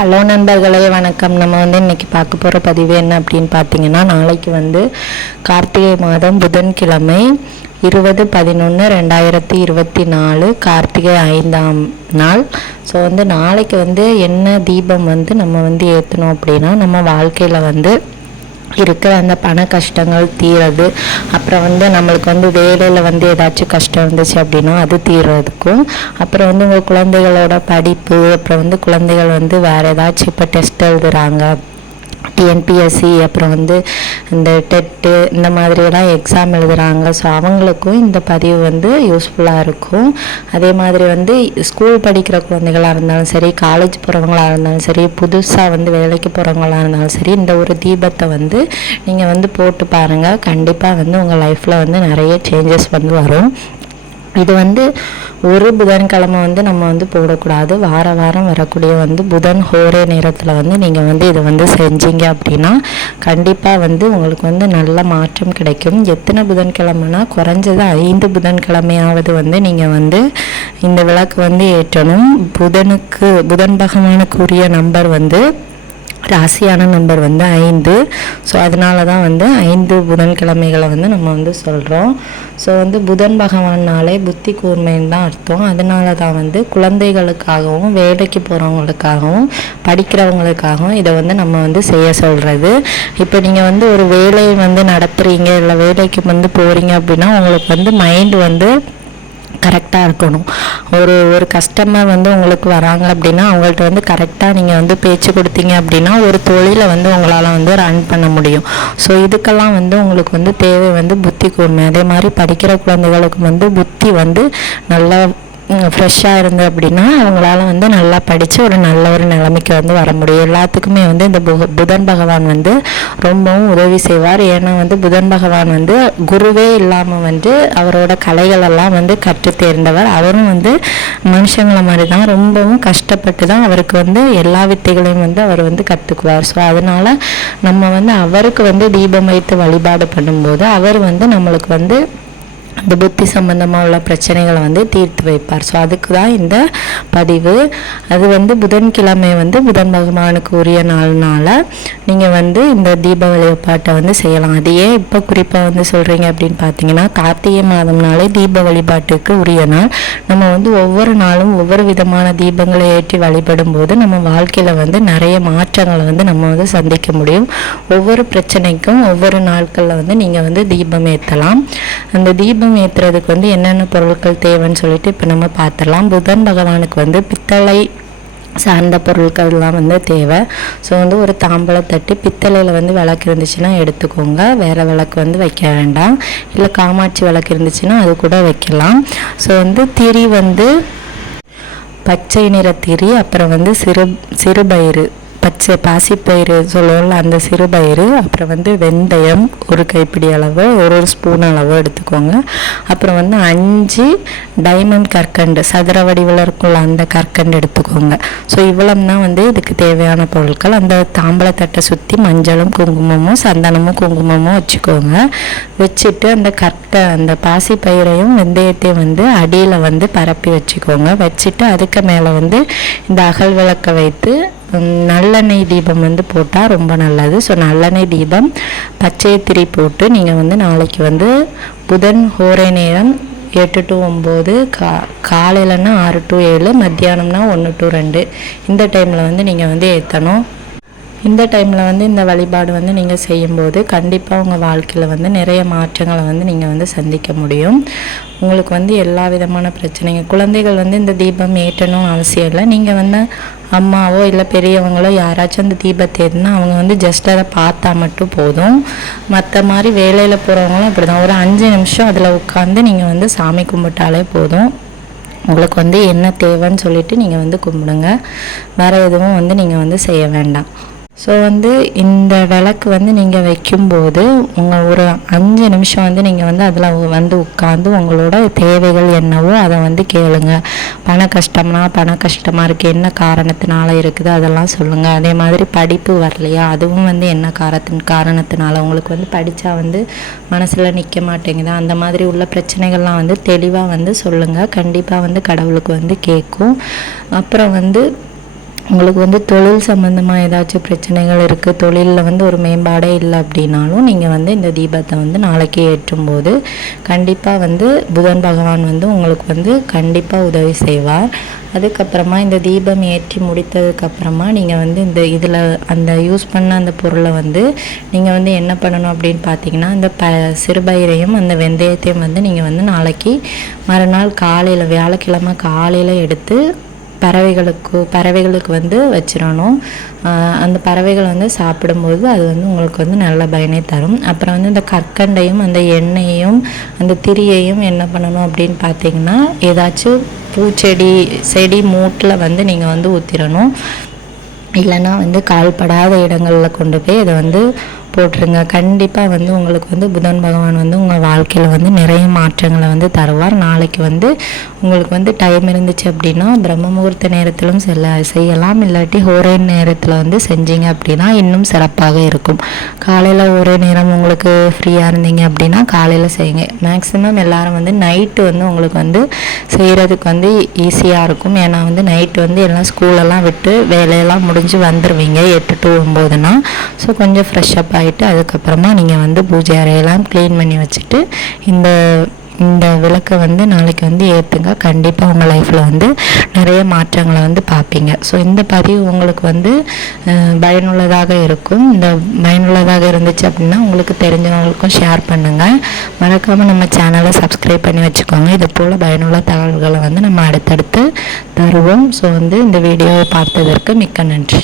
Hello நண்பர்களே வணக்கம். நம்ம வந்து இன்றைக்கி பார்க்க போகிற பதிவு என்ன அப்படின்னு பார்த்தீங்கன்னா நாளைக்கு வந்து கார்த்திகை மாதம் புதன்கிழமை இருபது பதினொன்று ரெண்டாயிரத்தி இருபத்தி நாலு கார்த்திகை ஐந்தாம் நாள். ஸோ வந்து நாளைக்கு வந்து என்ன தீபம் வந்து நம்ம வந்து ஏற்றணும் அப்படின்னா நம்ம வாழ்க்கையில் வந்து இருக்கிற அந்த பண கஷ்டங்கள் தீரது. அப்புறம் வந்து நம்மளுக்கு வந்து வேலையில் வந்து ஏதாச்சும் கஷ்டம் இருந்துச்சு அப்படின்னா அது தீர்றதுக்கும். அப்புறம் வந்து உங்கள் குழந்தைகளோட படிப்பு அப்புறம் வந்து குழந்தைகள் வந்து வேறு ஏதாச்சும் இப்போ டெஸ்ட் எழுதுறாங்க. டிஎன்பிஎஸ்சி அப்புறம் வந்து இந்த டெட்டு இந்த மாதிரியெல்லாம் எக்ஸாம் எழுதுகிறாங்க ஸோ அவங்களுக்கும் இந்த பதிவு வந்து யூஸ்ஃபுல்லாக இருக்கும். அதே மாதிரி வந்து ஸ்கூல் படிக்கிற குழந்தைகளாக இருந்தாலும் சரி காலேஜ் போகிறவங்களாக இருந்தாலும் சரி புதுசாக வந்து வேலைக்கு போகிறவங்களா இருந்தாலும் சரி இந்த ஒரு தீபத்தை வந்து நீங்கள் வந்து போட்டு பாருங்கள் கண்டிப்பாக வந்து உங்கள் லைஃப்பில் வந்து நிறைய சேஞ்சஸ் வந்து வரும். இது வந்து ஒரு புதன்கிழமை வந்து நம்ம வந்து போடக்கூடாது. வார வாரம் வரக்கூடிய வந்து புதன் ஹோரே நேரத்தில் வந்து நீங்கள் வந்து இதை வந்து செஞ்சீங்க அப்படின்னா கண்டிப்பாக வந்து உங்களுக்கு வந்து நல்ல மாற்றம் கிடைக்கும். எத்தனை புதன்கிழமைனா குறைஞ்சது ஐந்து புதன்கிழமையாவது வந்து நீங்கள் வந்து இந்த விளக்கு வந்து ஏற்றணும். புதனுக்கு புதன் பகவானுக்குரிய நம்பர் வந்து ராசியான நம்பர் வந்து ஐந்து. ஸோ அதனால தான் வந்து ஐந்து புதன்கிழமைகளை வந்து நம்ம வந்து சொல்கிறோம் ஸோ வந்து புதன் பகவான்னாலே புத்தி கூர்மைன்னு தான் அர்த்தம். அதனால தான் வந்து குழந்தைகளுக்காகவும் வேலைக்கு போகிறவங்களுக்காகவும் படிக்கிறவங்களுக்காகவும் இதை வந்து நம்ம வந்து செய்ய சொல்கிறது இப்போ நீங்கள் வந்து ஒரு வேலையை வந்து நடத்துகிறீங்க இல்லை வேலைக்கு வந்து போகிறீங்க அப்படின்னா உங்களுக்கு வந்து மைண்ட் வந்து கரெக்டாக இருக்கணும். ஒரு ஒரு கஸ்டமர் வந்து உங்களுக்கு வராங்க அப்படின்னா அவங்கள்ட்ட வந்து கரெக்டாக நீங்கள் வந்து பேச்சு கொடுத்தீங்க அப்படின்னா ஒரு தொழிலை வந்து உங்களால் வந்து ரன் பண்ண முடியும். ஸோ இதுக்கெல்லாம் வந்து உங்களுக்கு வந்து தேவை வந்து புத்தி கூர்மை. அதே மாதிரி படிக்கிற குழந்தைகளுக்கு வந்து புத்தி வந்து நல்லா ஃப்ரெஷ்ஷாக இருந்து அப்படின்னா அவங்களால வந்து நல்லா படித்து ஒரு நல்ல ஒரு நிலைமைக்கு வந்து வர முடியும். எல்லாத்துக்குமே வந்து இந்த புக புதன் பகவான் வந்து ரொம்பவும் உதவி செய்வார். ஏன்னா வந்து புதன் பகவான் வந்து குருவே இல்லாமல் வந்து அவரோட கலைகள் எல்லாம் வந்து கற்று தேர்ந்தவர். அவரும் வந்து மனுஷங்களை மாதிரி தான் ரொம்பவும் கஷ்டப்பட்டு தான் அவருக்கு வந்து எல்லா வித்தைகளையும் வந்து அவர் வந்து கற்றுக்குவார் ஸோ அதனால் நம்ம வந்து அவருக்கு வந்து தீபம் வைத்து வழிபாடு பண்ணும்போது அவர் வந்து நம்மளுக்கு வந்து அந்த புத்தி சம்பந்தமாக உள்ள பிரச்சனைகளை வந்து தீர்த்து வைப்பார். ஸோ அதுக்கு தான் இந்த பதிவு. அது வந்து புதன்கிழமை வந்து புதன் பகவானுக்கு உரிய நாள்னால நீங்கள் வந்து இந்த தீபாவளி வழிபாட்டை வந்து செய்யலாம். அது ஏன் இப்போ குறிப்பாக வந்து சொல்கிறீங்க அப்படின்னு பார்த்தீங்கன்னா கார்த்திகை மாதம்னாலே தீப வழிபாட்டுக்கு உரிய நாள். நம்ம வந்து ஒவ்வொரு நாளும் ஒவ்வொரு விதமான தீபங்களை ஏற்றி வழிபடும் போது நம்ம வாழ்க்கையில் வந்து நிறைய மாற்றங்களை வந்து நம்ம வந்து சந்திக்க முடியும். ஒவ்வொரு பிரச்சனைக்கும் ஒவ்வொரு நாட்களில் வந்து நீங்கள் வந்து தீபம் ஏற்றலாம் அந்த தீபம் ஏற்றுறதுக்கு வந்து என்னென்ன பொருட்கள் தேவைன்னு சொல்லிட்டு இப்போ நம்ம பார்த்துடலாம் புதன் பகவானுக்கு வந்து பித்தளை சார்ந்த பொருட்கள்லாம் வந்து தேவை. ஸோ வந்து ஒரு தாம்பழத்தட்டு பித்தளையில் வந்து விளக்கு இருந்துச்சுன்னா எடுத்துக்கோங்க. வேறு விளக்கு வந்து வைக்க வேண்டாம். இல்லை காமாட்சி விளக்கு இருந்துச்சுன்னா அது கூட வைக்கலாம். ஸோ வந்து திரி வந்து பச்சை நிற திரி அப்புறம் வந்து சிறு சிறுபயிறு. பச்சை பாசிப்பயிறு சொல்லுவோம்ல அந்த சிறுபயிறு அப்புறம் வந்து வெந்தயம் ஒரு கைப்பிடி அளவு ஒரு ஒரு ஸ்பூன் அளவு எடுத்துக்கோங்க. அப்புறம் வந்து அஞ்சு டைமண்ட் கற்கண்டு சதுர வடிவில் இருக்குள்ள அந்த கற்கண்டு எடுத்துக்கோங்க. ஸோ இவ்வளவு தான் வந்து இதுக்கு தேவையான பொருட்கள். அந்த தாம்பளத்தட்டை சுற்றி மஞ்சளும் குங்குமமும் சந்தனமும் குங்குமமும் வச்சுக்கோங்க. வச்சுட்டு அந்த கற்க அந்த பாசிப்பயிரையும் வெந்தயத்தையும் வந்து அடியில் வந்து பரப்பி வச்சுக்கோங்க. வச்சுட்டு அதுக்கு மேலே வந்து இந்த அகல் விளக்கை வைத்து நல்லெண்ணெய் தீபம் வந்து போட்டால் ரொம்ப நல்லது. ஸோ நல்லெண்ணெய் தீபம் பச்சை திரி போட்டு நீங்கள் வந்து நாளைக்கு வந்து புதன் ஹோரை நேரம் எட்டு டு ஒம்பது கா காலையிலன்னா ஆறு டு ஏழு மத்தியானம்னா ஒன்று டு ரெண்டு. இந்த டைமில் வந்து நீங்கள் வந்து ஏற்றணும் இந்த டைமில் வந்து இந்த வழிபாடு வந்து நீங்கள் செய்யும்போது கண்டிப்பாக உங்கள் வாழ்க்கையில் வந்து நிறைய மாற்றங்களை வந்து நீங்கள் வந்து சந்திக்க முடியும். உங்களுக்கு வந்து எல்லா விதமான பிரச்சனைங்க குழந்தைகள் வந்து இந்த தீபம் ஏற்றணும் அவசியம் இல்லை. நீங்கள் வந்து அம்மாவோ இல்லை பெரியவங்களோ யாராச்சும் அந்த தீபத்தை ஏற்றுனா அவங்க வந்து ஜஸ்ட் அதை பார்த்தா மட்டும் போதும். மற்ற மாதிரி வேலையில் போகிறவங்களும் அப்படி தான் ஒரு அஞ்சு நிமிஷம் அதில் உட்காந்து நீங்கள் வந்து சாமி கும்பிட்டாலே போதும். உங்களுக்கு வந்து என்ன தேவைன்னு சொல்லிட்டு நீங்கள் வந்து கும்பிடுங்க. வேறு எதுவும் வந்து நீங்கள் வந்து செய்ய வேண்டாம். ஸோ வந்து இந்த விளக்கு வந்து நீங்கள் வைக்கும்போது உங்கள் ஒரு அஞ்சு நிமிஷம் வந்து நீங்கள் வந்து அதில் வந்து உட்காந்து உங்களோட தேவைகள் என்னவோ அதை வந்து கேளுங்க. பண கஷ்டம்னா பண கஷ்டமாக இருக்குது என்ன காரணத்தினால இருக்குது அதெல்லாம் சொல்லுங்கள் அதே மாதிரி படிப்பு வரலையா அதுவும் வந்து என்ன காரணத்தின் காரணத்தினால உங்களுக்கு வந்து படித்தா வந்து மனசில் நிற்க மாட்டேங்குதா. அந்த மாதிரி உள்ள பிரச்சனைகள்லாம் வந்து தெளிவாக வந்து சொல்லுங்கள் கண்டிப்பாக வந்து கடவுளுக்கு வந்து கேட்கும். அப்புறம் வந்து உங்களுக்கு வந்து தொழில் சம்மந்தமாக ஏதாச்சும் பிரச்சனைகள் இருக்குது தொழிலில் வந்து ஒரு மேம்பாடே இல்லை அப்படின்னாலும் நீங்கள் வந்து இந்த தீபத்தை வந்து நாளைக்கு ஏற்றும்போது கண்டிப்பாக வந்து புதன் பகவான் வந்து உங்களுக்கு வந்து கண்டிப்பாக உதவி செய்வார். அதுக்கப்புறமா இந்த தீபம் ஏற்றி முடித்ததுக்கப்புறமா நீங்கள் வந்து இந்த இதில் அந்த யூஸ் பண்ண அந்த பொருளை வந்து நீங்கள் வந்து என்ன பண்ணணும் அப்படின்னு பார்த்தீங்கன்னா இந்த ப சிறுபயிரையும் அந்த வெந்தயத்தையும் வந்து நீங்கள் வந்து நாளைக்கு மறுநாள் காலையில் வியாழக்கிழமை காலையில் எடுத்து பறவைகளுக்கு பறவைகளுக்கு வந்து வச்சிடணும். அந்த பறவைகள் வந்து சாப்பிடும்போது அது வந்து உங்களுக்கு வந்து நல்ல பயனை தரும். அப்புறம் வந்து இந்த கற்கண்டையும் அந்த எண்ணெயையும் அந்த திரியையும் என்ன பண்ணணும் அப்படின்னு பார்த்தீங்கன்னா ஏதாச்சும் பூச்செடி செடி மூட்டில் வந்து நீங்கள் வந்து ஊற்றிடணும் இல்லைன்னா வந்து கால்படாத இடங்களில் கொண்டு போய் இதை வந்து போட்டுருங்க. கண்டிப்பாக வந்து உங்களுக்கு வந்து புதன் பகவான் வந்து உங்கள் வாழ்க்கையில் வந்து நிறைய மாற்றங்களை வந்து தருவார். நாளைக்கு வந்து உங்களுக்கு வந்து டைம் இருந்துச்சு அப்படின்னா பிரம்ம முகூர்த்த நேரத்திலும் செல்ல செய்யலாம். இல்லாட்டி ஒரே நேரத்தில் வந்து செஞ்சீங்க அப்படின்னா இன்னும் சிறப்பாக இருக்கும். காலையில் ஒரே நேரம் உங்களுக்கு ஃப்ரீயாக இருந்தீங்க அப்படின்னா காலையில் செய்யுங்க. மேக்ஸிமம் எல்லாரும் வந்து நைட்டு வந்து உங்களுக்கு வந்து செய்கிறதுக்கு வந்து ஈஸியாக இருக்கும். ஏன்னா வந்து நைட்டு வந்து எல்லாம் ஸ்கூலெல்லாம் விட்டு வேலையெல்லாம் முடிஞ்சு வந்துடுவீங்க எட்டு டு ஒம்போதுனா ஸோ கொஞ்சம் ஃப்ரெஷ்ஷப்பாக ஆகிட்டு அதுக்கப்புறமா நீங்கள் வந்து பூஜை அறையெல்லாம் க்ளீன் பண்ணி வச்சுட்டு இந்த இந்த விளக்கை வந்து நாளைக்கு வந்து ஏற்றுங்க கண்டிப்பாக உங்கள் லைஃப்பில் வந்து நிறைய மாற்றங்களை வந்து பார்ப்பீங்க. ஸோ இந்த பதிவு உங்களுக்கு வந்து பயனுள்ளதாக இருக்கும். இந்த பயனுள்ளதாக இருந்துச்சு அப்படின்னா உங்களுக்கு தெரிஞ்சவங்களுக்கும் ஷேர் பண்ணுங்கள் மறக்காமல் நம்ம சேனலை சப்ஸ்கிரைப் பண்ணி வச்சுக்கோங்க. இது போல் பயனுள்ள தகவல்களை வந்து நம்ம அடுத்தடுத்து தருவோம். ஸோ வந்து இந்த வீடியோவை பார்த்ததற்கு மிக்க நன்றி.